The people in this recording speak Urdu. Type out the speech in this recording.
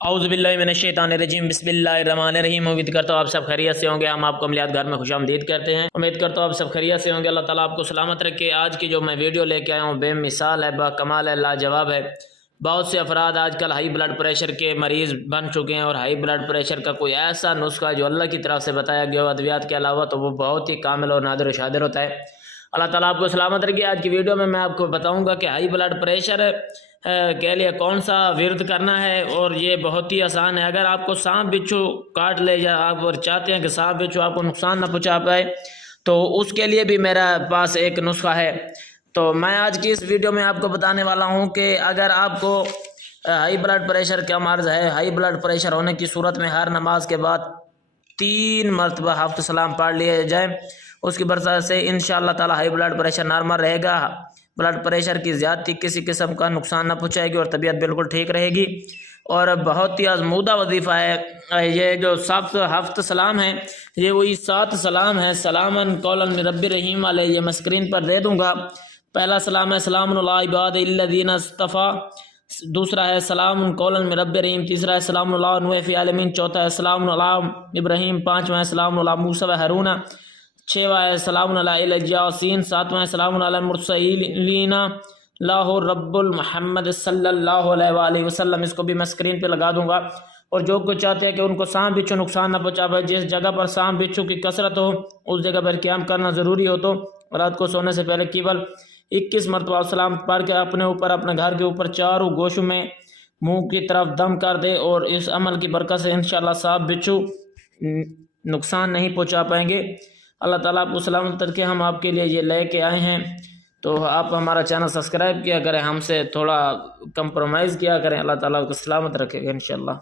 اعوذ باللہ من الشیطان الرجیم بسم اللہ الرحمن الرحیم۔ امید کرتا ہوں آپ سب خیریت سے ہوں گے۔ ہم آپ کو عملیات گھر میں خوش آمدید کرتے ہیں۔ امید کرتا ہوں آپ سب خیریت سے ہوں گے۔ اللہ تعالیٰ آپ کو سلامت رکھے۔ آج کی جو میں ویڈیو لے کے آیا ہوں بے مثال ہے، با کمال ہے، لاجواب ہے۔ بہت سے افراد آج کل ہائی بلڈ پریشر کے مریض بن چکے ہیں، اور ہائی بلڈ پریشر کا کوئی ایسا نسخہ جو اللہ کی طرف سے بتایا گیا ہو ادویات کے علاوہ، تو وہ بہت ہی کامل اور نادر و شادر ہوتا ہے۔ اللہ تعالیٰ آپ کو سلامت رکھے۔ آج کی ویڈیو میں آپ کو بتاؤں گا کہ ہائی بلڈ پریشر کے لیے کون سا ورد کرنا ہے، اور یہ بہت ہی آسان ہے۔ اگر آپ کو سانپ بچھو کاٹ لے یا آپ چاہتے ہیں کہ سانپ بچھو آپ کو نقصان نہ پہنچا پائے، تو اس کے لیے بھی میرا پاس ایک نسخہ ہے۔ تو میں آج کی اس ویڈیو میں آپ کو بتانے والا ہوں کہ اگر آپ کو ہائی بلڈ پریشر کا مرض ہے، ہائی بلڈ پریشر ہونے کی صورت میں ہر نماز کے بعد 3 مرتبہ حفظ سلام پڑھ لیے جائیں، اس کی برکت سے انشاءاللہ تعالی ہائی بلڈ پریشر نارمل رہے گا، بلڈ پریشر کی زیادتی کسی قسم کا نقصان نہ پہنچائے گی، اور طبیعت بالکل ٹھیک رہے گی۔ اور بہت ہی آزمودہ وظیفہ ہے یہ جو 7 ہفت سلام ہے، یہ وہی 7 سلام ہے۔ سلامن قولاً من رب الرحیم والے یہ میں اسکرین پر دے دوں گا۔ پہلا سلام ہے سلام علی عباد الذین اصطفیٰ، دوسرا ہے سلام قولاً من رب الرحیم، تیسرا ہے سلام علی نوح فی العالمین، چوتھا ہے سلام علی ابراہیم، پانچواں ہے سلام علی موسیٰ و ہارون، چھواں ہے سلام علی الیاسین، ساتواں ہے سلام علی المرسلین اللہ رب المحمد صلی اللہ علیہ وآلہ وسلم۔ اس کو بھی میں اسکرین پہ لگا دوں گا۔ اور جو کچھ چاہتے ہیں کہ ان کو سانپ بچھو نقصان نہ پہنچا پائے، جس جگہ پر سانپ بچھو کی کثرت ہو اس جگہ پر قیام کرنا ضروری ہو، تو رات کو سونے سے پہلے کیول 21 مرتبہ سلام پڑھ کے اپنے اوپر، اپنے گھر کے اوپر چاروں گوشوں میں منہ کی طرف دم کر دے، اور اس عمل کی برکت سے انشاءاللہ سانپ بچھو نقصان نہیں پہنچا پائیں گے۔ اللہ تعالیٰ آپ کو سلامت رکھے۔ ہم آپ کے لیے یہ لے کے آئے ہیں، تو آپ ہمارا چینل سبسکرائب کیا کریں، ہم سے تھوڑا کمپرومائز کیا کریں۔ اللہ تعالیٰ کو سلامت رکھے گا انشاءاللہ۔